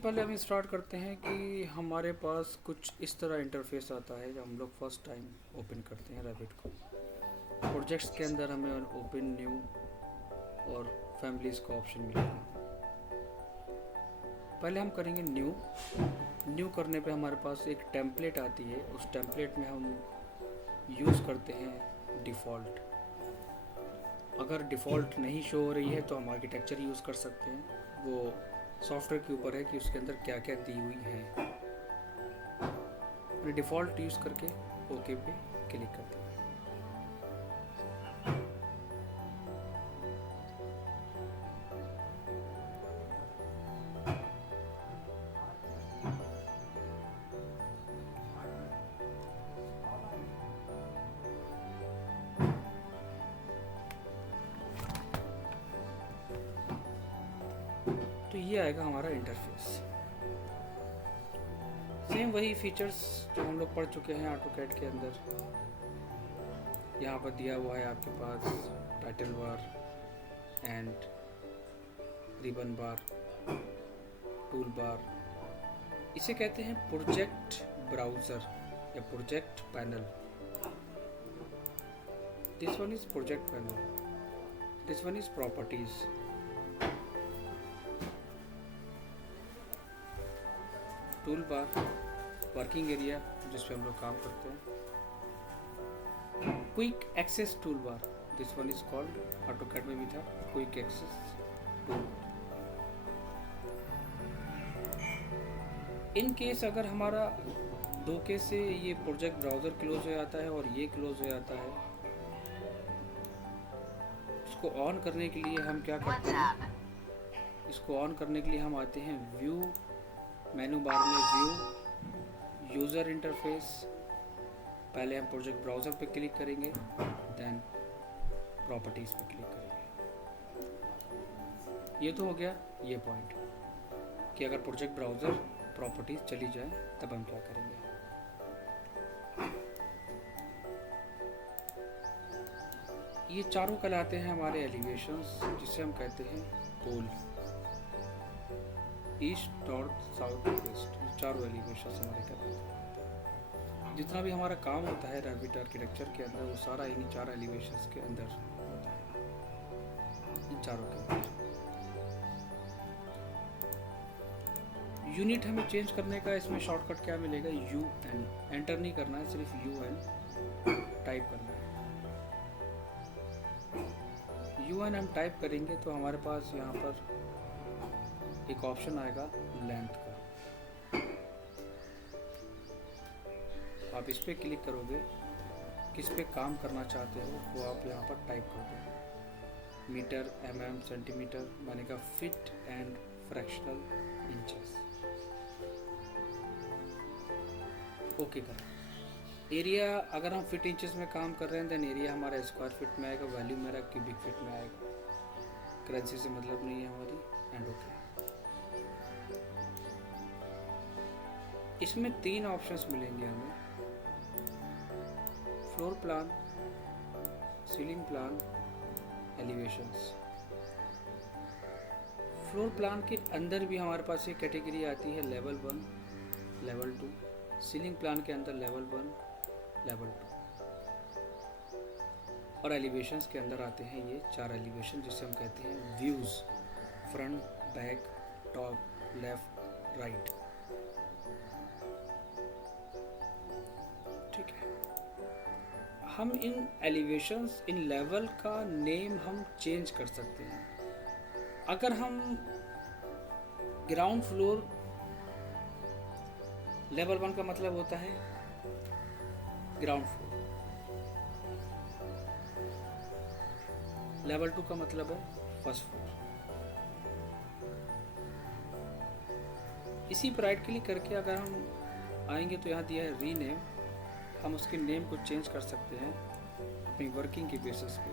पहले हम स्टार्ट करते हैं कि हमारे पास कुछ इस तरह इंटरफेस आता है जब हम लोग फर्स्ट टाइम ओपन करते हैं रैबिट को। प्रोजेक्ट्स के अंदर हमें ओपन न्यू और फैमिलीज का ऑप्शन मिलेगा। पहले हम करेंगे न्यू। न्यू करने पे हमारे पास एक टेम्पलेट आती है, उस टेम्पलेट में हम यूज़ करते हैं डिफ़ॉल्ट। अगर डिफ़ॉल्ट नहीं शो हो रही है तो हम आर्किटेक्चर यूज़ कर सकते हैं, वो सॉफ्टवेयर के ऊपर है कि उसके अंदर क्या क्या दी हुई है। डिफ़ॉल्ट यूज़ करके ओके पे क्लिक करते हैं। तो ये आएगा हमारा इंटरफेस। सेम वही फीचर्स जो हम लोग पढ़ चुके हैं ऑटोकैड के अंदर। यहाँ पर दिया हुआ है आपके पास title bar and ribbon bar, tool bar. इसे कहते हैं प्रोजेक्ट ब्राउज़र या project panel. This one is project panel, this one is properties. Tool bar working area जिसपे हम लोग काम करते हैं। Quick access tool bar, this one is called, AutoCAD में भी था quick access tool. In case अगर हमारा दो केस से ये प्रोजेक्ट ब्राउज़र क्लोज हो जाता है और ये क्लोज हो जाता है, इसको ऑन करने के लिए हम क्या करते हैं, इसको ऑन करने के लिए हम आते हैं व्यू, मेनू बार में व्यू, यूज़र इंटरफेस। पहले हम प्रोजेक्ट ब्राउज़र पे क्लिक करेंगे, देन प्रॉपर्टीज़ पे क्लिक करेंगे। ये तो हो गया ये पॉइंट कि अगर प्रोजेक्ट ब्राउज़र प्रॉपर्टीज़ चली जाए तब हम क्या करेंगे। ये चारों कहलाते हैं हमारे एलिवेशंस, जिसे हम कहते हैं पोल। ईस्ट, नॉर्थ, साउथ, वेस्ट, ये चारों एलिवेशंस हमारे कहलाते हैं। जितना भी हमारा काम होता है रैबिट आर्किटेक्चर के अंदर, वो सारा इन्हीं चार एलिवेशंस के अंदर होता है, इन चारों के अंदर। यूनिट हमें चेंज करने का इसमें शॉर्टकट क्या मिलेगा, यू एन। एंटर नहीं करना है, सिर्फ यू एन टाइप करना है। यू एन हम टाइप करेंगे तो हमारे पास यहाँ पर एक ऑप्शन आएगा लेंथ का। आप इस पर क्लिक करोगे, किस पे काम करना चाहते हो वो आप यहाँ पर टाइप कर दो। मीटर, mm, सेंटीमीटर, मैंने कहा fit and fractional inches. Okay करें। एरिया अगर हम फिट इंचेस में काम कर रहे हैं देन एरिया हमारा स्क्वायर फीट में आएगा, वैल्यू मेरा क्यूबिक फीट में आएगा। करेंसी से मतलब नहीं है हमारी, एंड ओके। इसमें तीन ऑप्शंस मिलेंगे हमें, floor plan, ceiling plan, elevations. Floor plan के अंदर भी हमारे पास ये कैटेगरी आती है लेवल 1, लेवल 2। सीलिंग प्लान के अंदर लेवल 1, लेवल 2। और एलिवेशंस के अंदर आते हैं ये चार एलिवेशन, जिसे हम कहते हैं views, front, back, top, left, right. ठीक है। हम इन एलिवेशंस, इन लेवल का नेम हम चेंज कर सकते हैं। अगर हम ग्राउंड फ्लोर, लेवल 1 का मतलब होता है ग्राउंड फ्लोर, लेवल 2 का मतलब है फर्स्ट फ्लोर। इसी पर राइट क्लिक करके अगर हम आएंगे तो यहाँ दिया है रीनेम, हम उसके नेम को चेंज कर सकते हैं अपनी वर्किंग के बेसिस पे।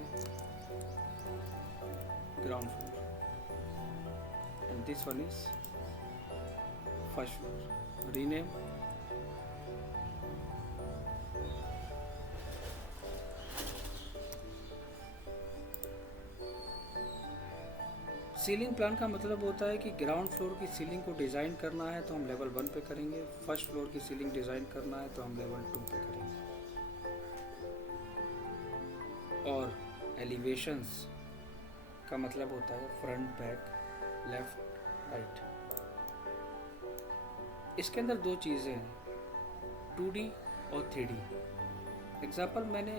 Ground floor and this one is first floor. Rename, ceiling plan का मतलब होता है कि ग्राउंड फ्लोर की सीलिंग को डिज़ाइन करना है तो हम लेवल 1 पे करेंगे, फर्स्ट फ्लोर की सीलिंग डिज़ाइन करना है तो हम लेवल 2 पे करेंगे। और एलिवेशंस का मतलब होता है फ्रंट, बैक, लेफ्ट, राइट। इसके अंदर दो चीज़ें हैं, 2D और 3D। एग्जाम्पल, मैंने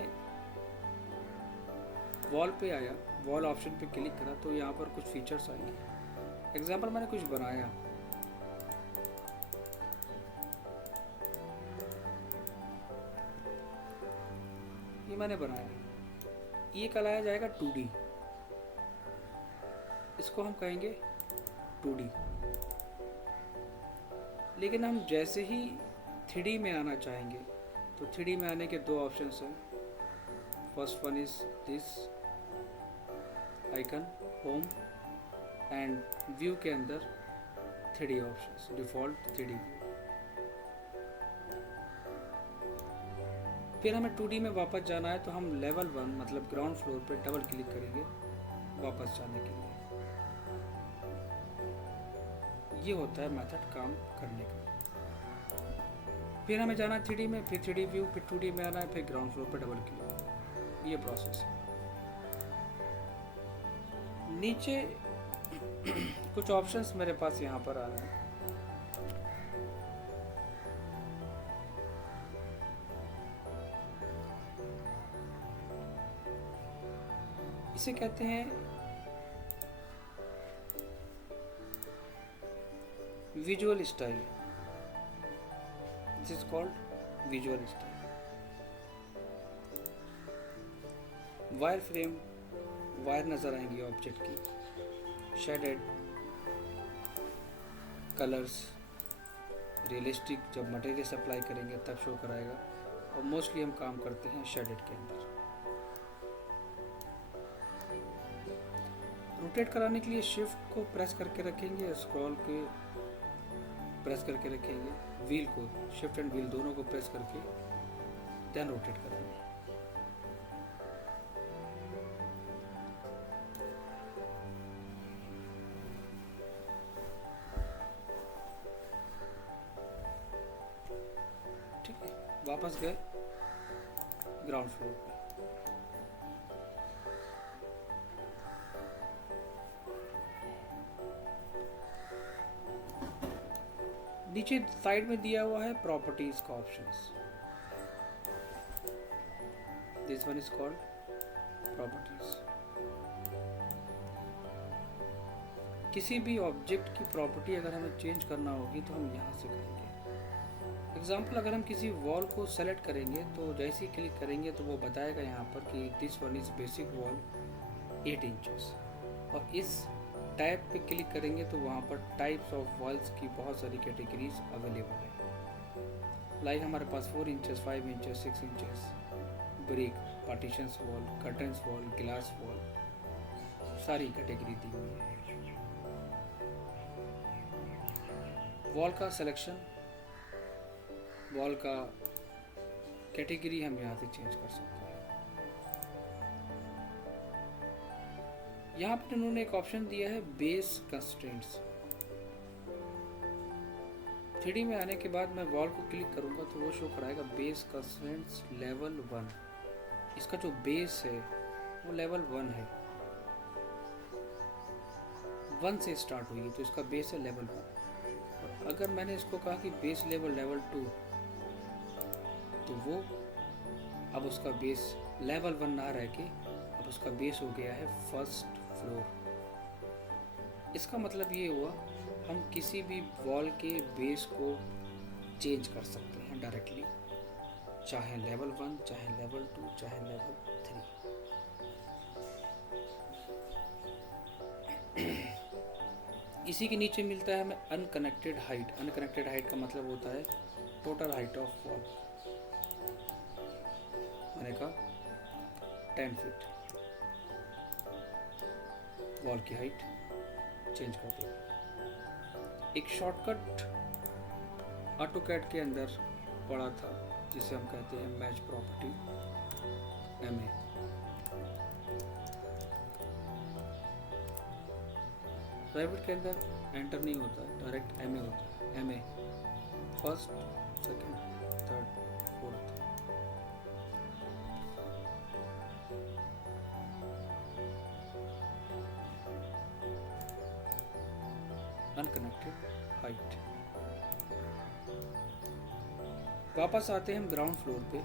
वॉल पे आया, वॉल ऑप्शन पे क्लिक करा तो यहाँ पर कुछ फीचर्स आएंगे। एग्जाम्पल, मैंने कुछ बनाया, ये मैंने बनाया, ये कहलाया जाएगा 2D, इसको हम कहेंगे 2D। लेकिन हम जैसे ही 3D में आना चाहेंगे तो 3D में आने के दो ऑप्शंस हैं। First one is this icon home, and view के अंदर 3D options, default 3D view. फिर हमें 2D में वापस जाना है तो हम लेवल 1 मतलब ग्राउंड फ्लोर पे डबल क्लिक करेंगे वापस जाने के लिए। ये होता है मेथड काम करने का। फिर हमें जाना है 3D में, फिर 3D व्यू, फिर 2D में आना है, फिर ग्राउंड फ्लोर पे डबल क्लिक। ये प्रोसेस है। नीचे कुछ ऑप्शंस मेरे पास यहाँ पर आ रहे हैं। इसे कहते हैं visual style. This is called visual style. Wire frame, wire नज़र आएंगी ऑब्जेक्ट की, शेडेड कलर्स, रियलिस्टिक, जब मटेरियल सप्लाई करेंगे तब शो कराएगा, और मोस्टली हम काम करते हैं शेडेड के अंदर। रोटेट कराने के लिए शिफ्ट को प्रेस करके रखेंगे, स्क्रॉल के प्रेस करके रखेंगे, व्हील को, शिफ्ट एंड व्हील दोनों को प्रेस करके देन रोटेट करेंगे। ठीक है, वापस गए ग्राउंड फ्लोर पे। नीचे साइड में दिया हुआ है प्रॉपर्टीज का options. This one is called properties. किसी भी ऑब्जेक्ट की प्रॉपर्टी अगर हमें चेंज करना होगी तो हम यहाँ से करेंगे। एग्जाम्पल, अगर हम किसी वॉल को सेलेक्ट करेंगे तो जैसे ही क्लिक करेंगे तो वो बताएगा यहाँ पर कि this one is basic wall 8 inches, और इस टाइप पे क्लिक करेंगे तो वहाँ पर टाइप्स ऑफ वॉल्स की बहुत सारी कैटेगरीज अवेलेबल है। लाइक हमारे पास 4 inches, 5 inches, 6 inches, brick, partitions wall, curtains wall, glass wall, सारी कैटेगरी दी हुई है। वॉल का सिलेक्शन, वॉल का कैटेगरी हम यहाँ से चेंज कर सकते हैं। यहाँ पर उन्होंने एक ऑप्शन दिया है बेस कंस्ट्रेंट्स। 3D में आने के बाद मैं वॉल को क्लिक करूँगा तो वो शो कराएगा बेस कंस्ट्रेंट्स लेवल 1। इसका जो बेस है वो लेवल 1 है, 1 से स्टार्ट हुई तो इसका बेस है लेवल 1। और अगर मैंने इसको कहा कि बेस लेवल 2 तो वो अब उसका बेस लेवल 1 ना रह के अब उसका बेस हो गया है फर्स्ट फ्लोर। इसका मतलब ये हुआ हम किसी भी वॉल के बेस को चेंज कर सकते हैं डायरेक्टली, चाहे लेवल 1, चाहे लेवल 2, चाहे लेवल 3। इसी के नीचे मिलता है हमें अनकनेक्टेड हाइट। अनकनेक्टेड हाइट का मतलब होता है टोटल हाइट ऑफ वॉल। मैंने कहा 10 फीट वॉल की हाइट चेंज कर दिया। एक शॉर्टकट ऑटोकैड के अंदर पड़ा था जिसे हम कहते हैं मैच प्रॉपर्टी, MA। रैबिट के अंदर एंटर नहीं होता, डायरेक्ट एम ए होता है, m a first second third fourth. Unconnected height. वापस आते हैं हम ग्राउंड फ्लोर पे।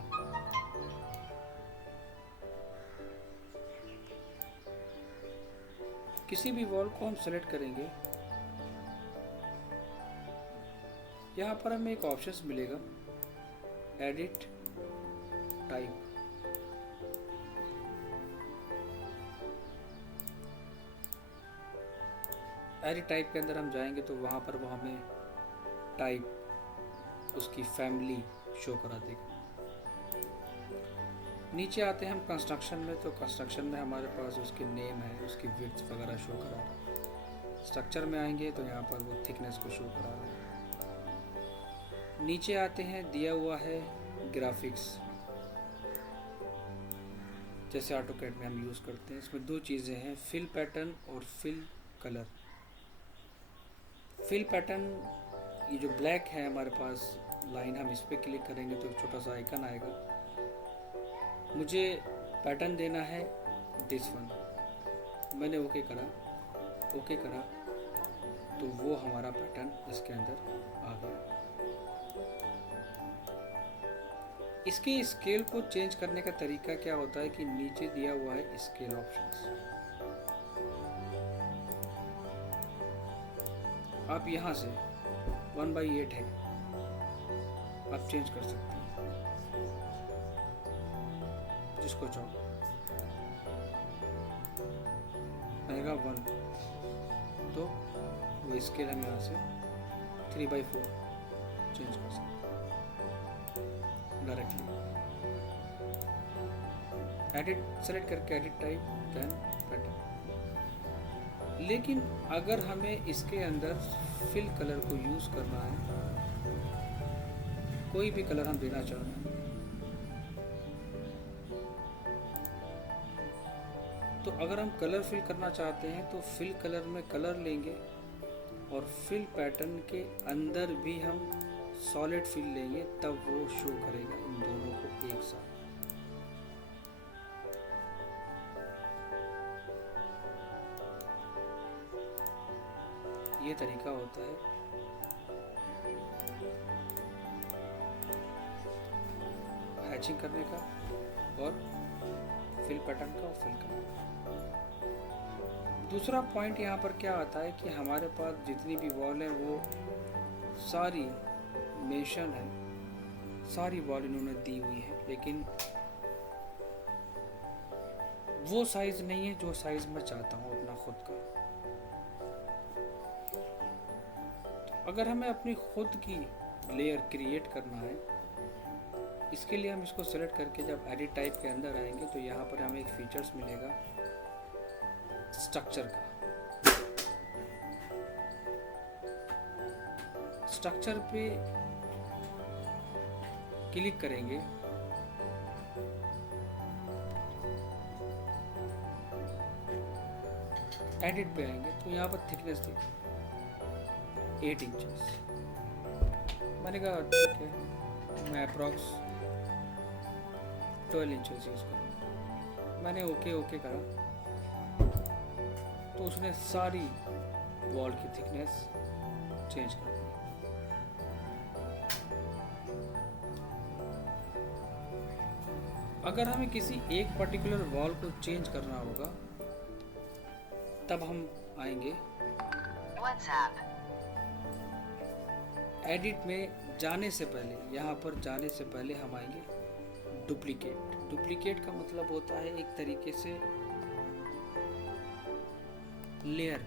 किसी भी वॉल को हम सेलेक्ट करेंगे, यहाँ पर हमें एक ऑप्शन मिलेगा एडिट टाइप। एडिट टाइप के अंदर हम जाएंगे तो वहाँ पर वो हमें टाइप उसकी फैमिली शो करा देगा। नीचे आते हैं हम कंस्ट्रक्शन में, तो कंस्ट्रक्शन में हमारे पास उसके नेम है, उसकी विड्थ वगैरह शो करा रहा है। स्ट्रक्चर में आएंगे तो यहाँ पर वो थिकनेस को शो करा रहा है। नीचे आते हैं, दिया हुआ है ग्राफिक्स, जैसे ऑटोकैड में हम यूज़ करते हैं। इसमें दो चीज़ें हैं, फिल पैटर्न और फिल कलर। फिल पैटर्न, ये जो ब्लैक है हमारे पास लाइन, हम इस पर क्लिक करेंगे तो एक छोटा सा आइकन आएगा। मुझे पैटर्न देना है दिस वन, मैंने ओके करा, ओके करा तो वो हमारा पैटर्न इसके अंदर आ गया। इसके स्केल को चेंज करने का तरीका क्या होता है कि नीचे दिया हुआ है स्केल ऑप्शंस। आप यहाँ से 1/8 है, आप चेंज कर सकते हैं जिसको चाहो। आएगा 1 तो वो स्केल हम यहाँ से 3/4 चेंज कर सकते हैं डायरेक्टली। एडिट सेलेक्ट करके एडिट टाइप देन पैटर्न। लेकिन अगर हमें इसके अंदर फिल कलर को यूज़ करना है, कोई भी कलर हम देना चाह रहे हैं, तो अगर हम कलर फिल करना चाहते हैं तो फिल कलर में कलर लेंगे और फिल पैटर्न के अंदर भी हम सॉलिड फिल लेंगे, तब वो शो करेगा इन दोनों को एक साथ। ये तरीका होता है हैचिंग करने का और फिल पैटर्न का और फिल करने का। दूसरा पॉइंट यहाँ पर क्या आता है कि हमारे पास जितनी भी वॉल है वो सारी मेंशन है, सारी वॉल इन्होंने दी हुई है, लेकिन वो साइज नहीं है जो साइज मैं चाहता हूँ अपना खुद का। तो अगर हमें अपनी खुद की लेयर क्रिएट करना है, इसके लिए हम इसको सेलेक्ट करके जब एडिट टाइप के अंदर आएंगे तो यहाँ पर हमें एक फीचर्स मिलेगा स्ट्रक्चर का। स्ट्रक्चर पे क्लिक करेंगे, एडिट पे आएंगे तो यहाँ पर थिकनेस देखिए 8 इंचेस। मैंने कहा ठीक है, मैं अप्रॉक्स 12 इंचेस यूज़ करूँ। मैंने ओके करा तो उसने सारी वॉल की थिकनेस चेंज कर दी। अगर हमें किसी एक पर्टिकुलर वॉल को चेंज करना होगा तब हम आएंगे एडिट में जाने से पहले, यहाँ पर जाने से पहले हम आएंगे डुप्लीकेट। डुप्लीकेट का मतलब होता है एक तरीके से लेयर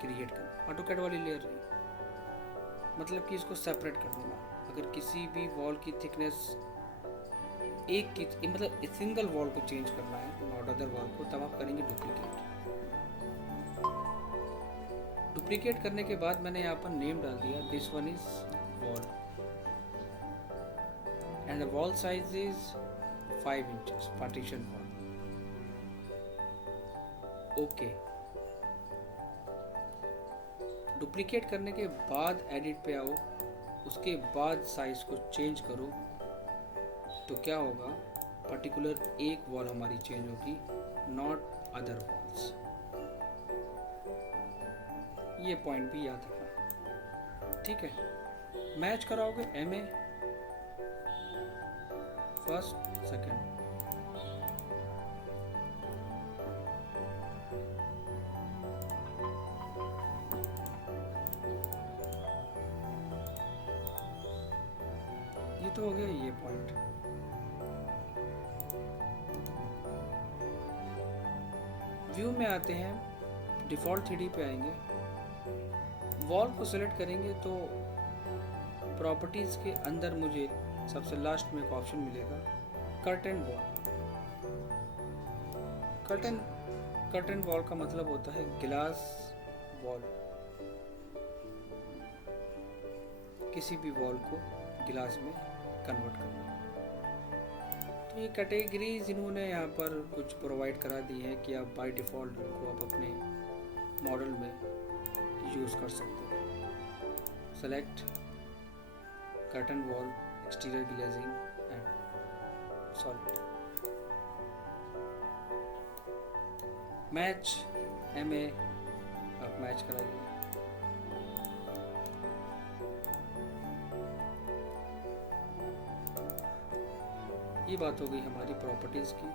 क्रिएट करना, ऑटोकैड वाली लेयर नहीं, मतलब कि इसको सेपरेट कर देना। अगर किसी भी वॉल की थिकनेस एक की मतलब सिंगल वॉल को चेंज करना है नॉट अदर वॉल को, तब आप करेंगे डुप्लीकेट। डुप्लीकेट करने के बाद मैंने यहाँ पर नेम डाल दिया, this one is wall and the wall size is 5 inches partition wall. Okay duplicate करने के बाद एडिट पे आओ, उसके बाद साइज को चेंज करो, तो क्या होगा, पर्टिकुलर एक वॉल हमारी चेंज होगी, नॉट अदर वॉल्स। ये पॉइंट भी याद रखना, ठीक है। मैच कराओगे MA फर्स्ट सेकंड, ये तो हो गया ये पॉइंट। व्यू में आते हैं, डिफ़ॉल्ट 3D पे आएंगे, वॉल को सेलेक्ट करेंगे तो प्रॉपर्टीज़ के अंदर मुझे सबसे लास्ट में एक ऑप्शन मिलेगा, कर्टन वॉल। कर्टन वॉल का मतलब होता है ग्लास वॉल, किसी भी वॉल को गिलास में कन्वर्ट करना। तो ये कैटेगरीज इन्होंने यहाँ पर कुछ प्रोवाइड करा दी है कि आप बाय डिफ़ॉल्ट उनको आप अपने मॉडल में यूज़ कर सकते हो। Select curtain wall, exterior glazing and solid. Match MA आप मैच कराइए। ये बात हो गई हमारी प्रॉपर्टीज़ की,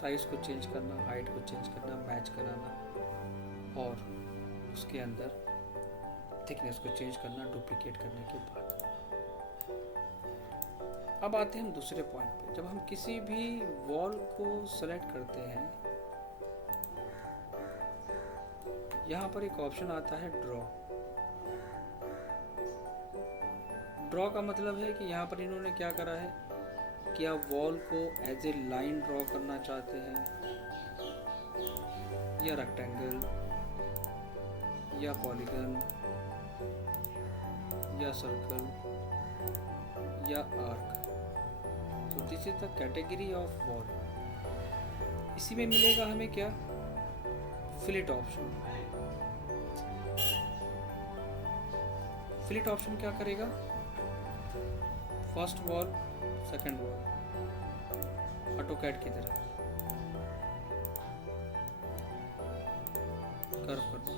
साइज़ को चेंज करना, हाइट को चेंज करना, मैच कराना और उसके अंदर थिकनेस को चेंज करना डुप्लीकेट करने के बाद। अब आते हैं हम दूसरे पॉइंट पे। जब हम किसी भी वॉल को सेलेक्ट करते हैं, यहाँ पर एक ऑप्शन आता है ड्रॉ का मतलब है कि यहाँ पर इन्होंने क्या करा है कि आप वॉल को एज ए लाइन ड्रॉ करना चाहते हैं, या रेक्टेंगल, या पॉलीगन, या सर्कल, या आर्क। तो this is the category of wall. इसी में मिलेगा हमें क्या, फिलेट ऑप्शन। फिलेट ऑप्शन क्या करेगा, first wall, second wall, AutoCAD की तरह कर्व कर दो।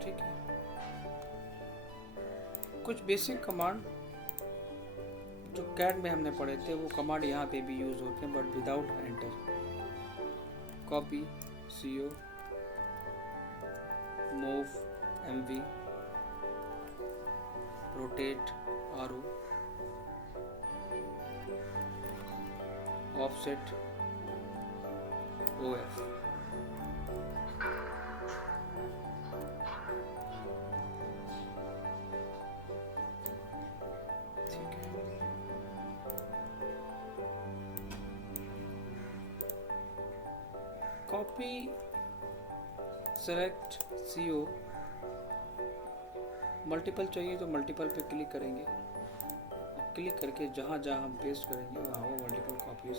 ठीक है, कुछ बेसिक कमांड जो कैड में हमने पढ़े थे वो कमांड यहाँ पे भी यूज होते हैं, but without enter. Copy CO, move MV, rotate RO, offset OF। ठीक है, कॉपी, सेलेक्ट CO, मल्टीपल चाहिए तो मल्टीपल पे क्लिक करेंगे, क्लिक करके जहाँ जहाँ हम पेस्ट करेंगे वहाँ वो मल्टीपल कॉपीज।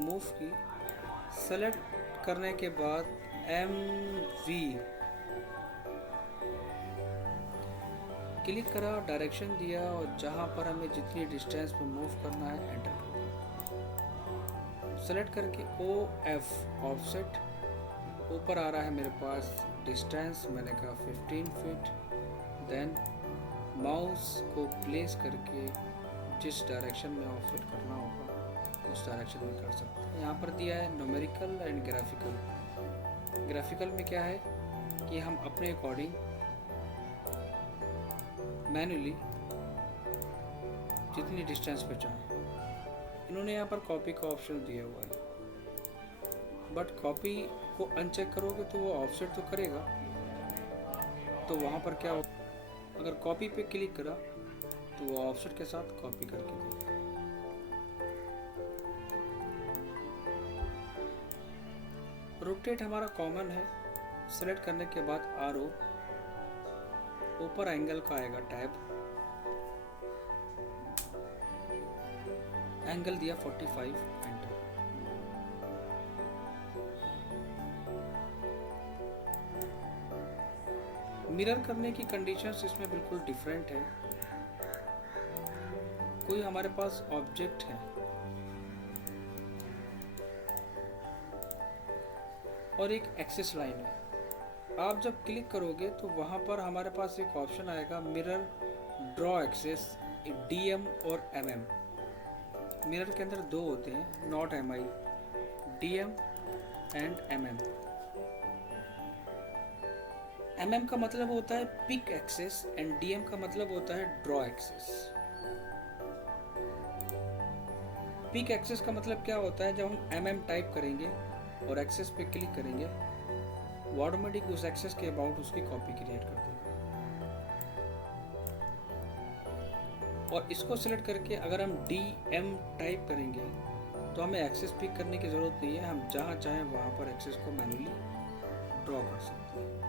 मूव की, सेलेक्ट करने के बाद MV क्लिक करा, डायरेक्शन दिया और जहाँ पर हमें जितनी डिस्टेंस में मूव करना है एंटर कर दिया। सेलेक्ट करके OF ऑफसेट, ऊपर आ रहा है मेरे पास डिस्टेंस, मैंने कहा 15 फीट। देन माउस को प्लेस करके जिस डायरेक्शन में ऑफसेट करना होगा उस डायरेक्शन में कर सकते हैं। यहाँ पर दिया है न्यूमेरिकल एंड ग्राफिकल। ग्राफिकल में क्या है कि हम अपने अकॉर्डिंग मैन्युअली जितनी डिस्टेंस पे चाहें। इन्होंने यहाँ पर कॉपी का ऑप्शन दिया हुआ है, बट कॉपी को अनचेक करोगे तो वो ऑफसेट तो करेगा। तो वहाँ पर क्या हो, अगर कॉपी पे क्लिक करा तो वो ऑफसेट के साथ कॉपी करके देगा। रोटेट हमारा कॉमन है, सेलेक्ट करने के बाद आरो, ऊपर एंगल का आएगा टैब, एंगल दिया 45, एंटर। मिरर करने की कंडीशंस इसमें बिल्कुल डिफरेंट है। कोई हमारे पास ऑब्जेक्ट है और एक एक्सिस लाइन है, आप जब क्लिक करोगे तो वहाँ पर हमारे पास एक ऑप्शन आएगा मिरर ड्रॉ एक्सिस DM और MM। मिरर के अंदर दो होते हैं, not MI, DM and MM। MM का मतलब होता है पिक एक्सिस एंड DM का मतलब होता है ड्रॉ एक्सिस। पिक एक्सिस का मतलब क्या होता है, जब हम MM टाइप करेंगे और एक्सेस पे क्लिक करेंगे, वो ऑटोमेटिक उस एक्सेस के अबाउट उसकी कॉपी क्रिएट कर देगा। और इसको सिलेक्ट करके अगर हम DM टाइप करेंगे तो हमें एक्सेस पिक करने की ज़रूरत नहीं है, हम जहाँ चाहें वहाँ पर एक्सेस को मैन्युअली ड्रॉ कर सकते हैं।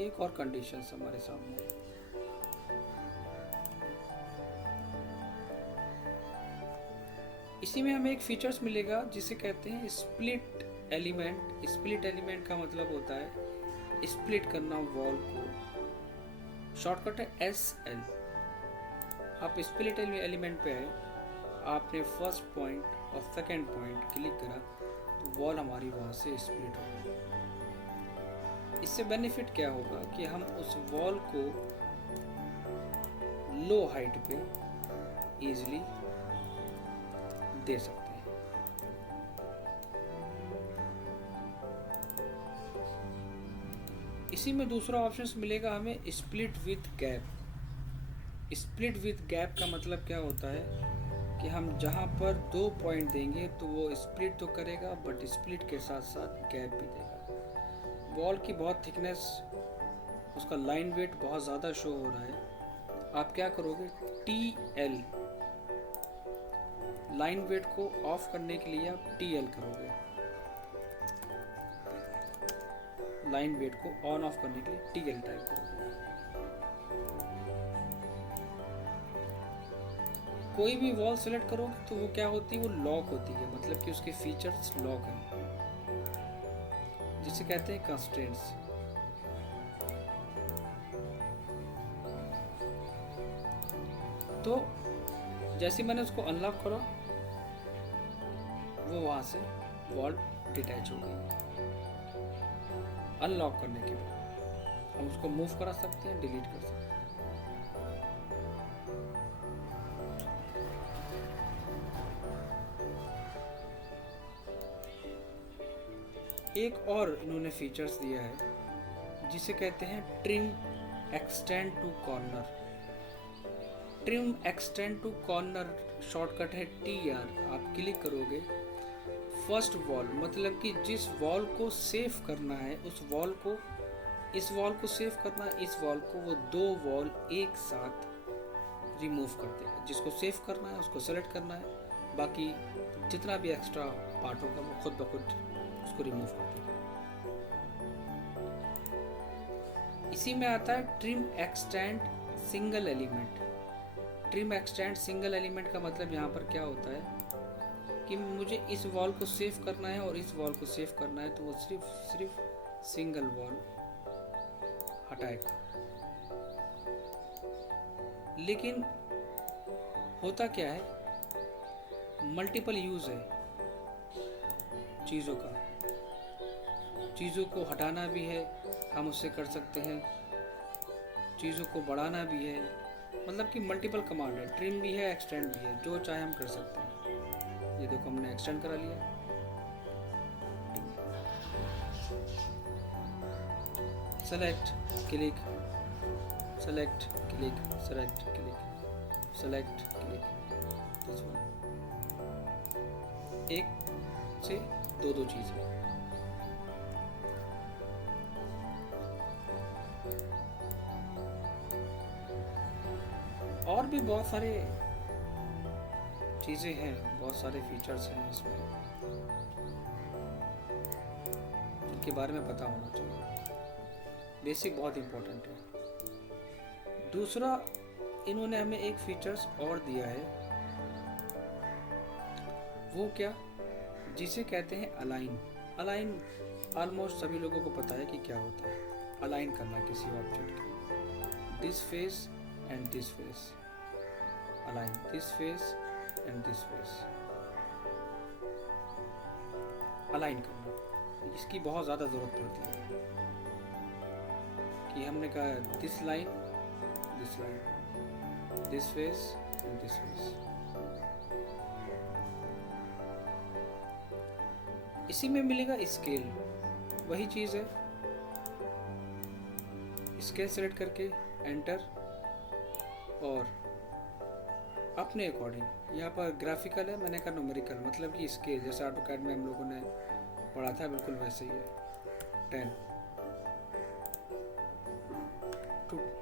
एक और कंडीशन हमारे सामने, इसी में हमें एक फीचर्स मिलेगा जिसे कहते हैं स्प्लिट एलिमेंट। स्प्लिट एलिमेंट का मतलब होता है स्प्लिट करना वॉल को, शॉर्टकट है SL। आप स्प्लिट एलिमेंट पे आए, आपने फर्स्ट पॉइंट और सेकंड पॉइंट क्लिक करा तो वॉल हमारी वहाँ से स्प्लिट हो गई। इससे बेनिफिट क्या होगा कि हम उस वॉल को लो हाइट पे इजीली दे सकते हैं। इसी में दूसरा ऑप्शन मिलेगा हमें split with gap. Split with gap का मतलब क्या होता है कि हम जहां पर 2 पॉइंट देंगे तो वो स्प्लिट तो करेगा बट स्प्लिट के साथ साथ गैप भी देगा। वॉल की बहुत थिकनेस, उसका लाइन वेट बहुत ज़्यादा शो हो रहा है, आप क्या करोगे, TL लाइन वेट को ऑफ करने के लिए आप TL करोगे, लाइन वेट को ऑन ऑफ करने के लिए TL टाइप करोगे। कोई भी वॉल सेलेक्ट करोगे तो वो क्या होती है, वो लॉक होती है, मतलब कि उसके फीचर्स लॉक हैं, जिसे कहते हैं कंस्ट्रेंट्स। तो जैसे मैंने उसको अनलॉक करा, वो वहां से वॉल डिटैच हो गई। अनलॉक करने के बाद हम उसको मूव करा सकते हैं, डिलीट कर सकते हैं। एक और इन्होंने फीचर्स दिया है जिसे कहते हैं trim extend to corner. Trim extend to corner shortcut है TR। आप क्लिक करोगे फर्स्ट वॉल, मतलब कि जिस वॉल को सेव करना है उस वॉल को, इस वॉल को सेव करना है, इस वॉल को, वो 2 वॉल एक साथ रिमूव कर देगा। जिसको सेव करना है उसको सेलेक्ट करना है, बाकी जितना भी एक्स्ट्रा पार्ट होगा वो खुद ब खुद उसको रिमूव कर देगा। इसी में आता है trim extend single element. Trim extend single element का मतलब यहाँ पर क्या होता है कि मुझे इस वॉल को सेव करना है और इस वॉल को सेव करना है, तो वो सिर्फ सिंगल वॉल हटाएगा। लेकिन होता क्या है, मल्टीपल यूज है चीज़ों का, चीज़ों को हटाना भी है, हम उससे कर सकते हैं, चीज़ों को बढ़ाना भी है, मतलब कि मल्टीपल कमांड है, ट्रिम भी है, एक्सटेंड भी है, जो चाहे हम कर सकते हैं। ये देखो हमने एक्सटेंड करा लिया, select click, select click, select click, select click, this one. एक से दो चीज़ें। और भी बहुत सारे चीज़ें हैं, बहुत सारे फीचर्स हैं इसमें जिनके बारे में पता होना चाहिए। बेसिक बहुत इम्पोर्टेंट है। दूसरा, इन्होंने हमें एक फीचर्स और दिया है, वो क्या, जिसे कहते हैं अलाइन। अलाइन ऑलमोस्ट सभी लोगों को पता है कि क्या होता है। अलाइन करना किसी ऑब्जेक्ट को, this face and this face, align this face and this face, align करना। इसकी बहुत ज़्यादा ज़रूरत पड़ती है कि हमने कहा this line, this face and this face. इसी में मिलेगा स्केल, वही चीज़ है। स्केल सेलेक्ट करके एंटर, और अपने अकॉर्डिंग यहाँ पर ग्राफिकल है, मैंने कहा न्यूमेरिकल, मतलब कि स्केल जैसे ऑटोकैड में हम लोगों ने पढ़ा था बिल्कुल वैसे ही है।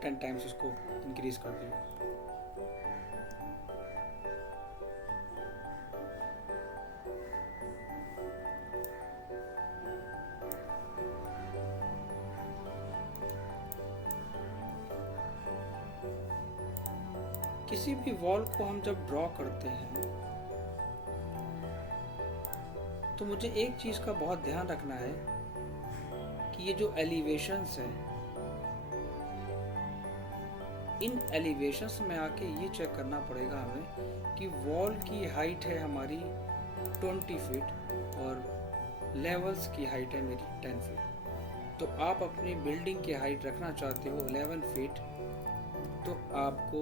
10 टाइम्स उसको इंक्रीज कर दिया। किसी भी वॉल को हम जब ड्रॉ करते हैं तो मुझे एक चीज़ का बहुत ध्यान रखना है कि ये जो एलिवेशंस हैं, इन एलिवेशंस में आके ये चेक करना पड़ेगा हमें कि वॉल की हाइट है हमारी 20 फीट और लेवल्स की हाइट है मेरी 10 फीट। तो आप अपनी बिल्डिंग की हाइट रखना चाहते हो 11 फीट, तो आपको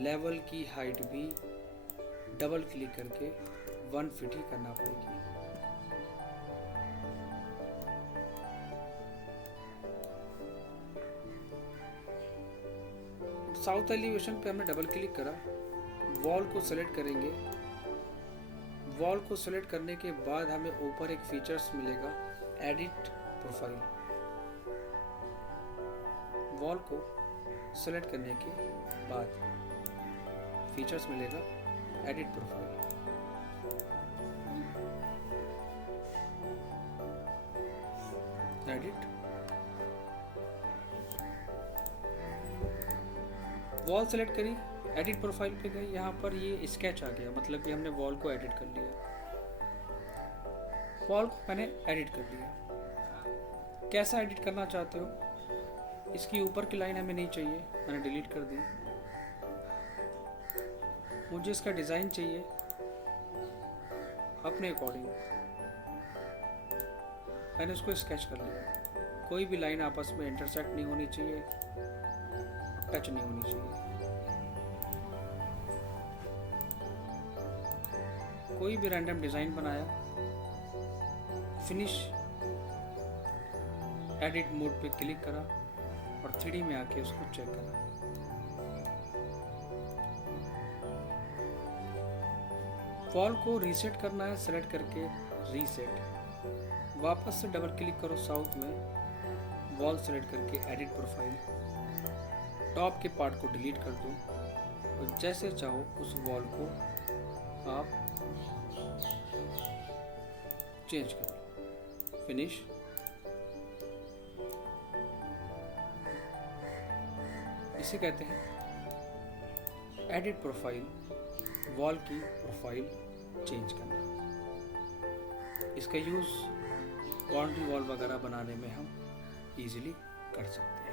लेवल की हाइट भी डबल क्लिक करके 1 फीट ही करना पड़ेगी। साउथ एलिवेशन पे हमने डबल क्लिक करा, वॉल को सेलेक्ट करेंगे। वॉल को सेलेक्ट करने के बाद हमें ऊपर एक फीचर्स मिलेगा, एडिट प्रोफाइल। वॉल को सेलेक्ट करने के बाद फीचर्स मिलेगा edit profile. Edit wall select करी, एडिट प्रोफाइल पे गए, यहाँ पर ये स्केच आ गया, मतलब कि हमने वॉल को एडिट कर लिया। वॉल को मैंने एडिट कर लिया। कैसा एडिट करना चाहते हो, इसकी ऊपर की लाइन हमें नहीं चाहिए, मैंने डिलीट कर दी। मुझे इसका डिज़ाइन चाहिए अपने अकॉर्डिंग, मैंने उसको स्केच कर लिया। कोई भी लाइन आपस में इंटरसेक्ट नहीं होनी चाहिए, टच नहीं होनी चाहिए। कोई भी रैंडम डिज़ाइन बनाया, फिनिश, एडिट मोड पे क्लिक करा और 3D में आके उसको चेक करा। वॉल को रीसेट करना है, सेलेक्ट करके रीसेट, वापस से डबल क्लिक करो साउथ में, वॉल सेलेक्ट करके एडिट प्रोफाइल, टॉप के पार्ट को डिलीट कर दो और जैसे चाहो उस वॉल को आप चेंज करो। फिनिश, इसे कहते हैं एडिट प्रोफाइल, वॉल की प्रोफाइल चेंज करना। इसका यूज़ बाउंड्री वॉल वगैरह बनाने में हम इजीली कर सकते हैं।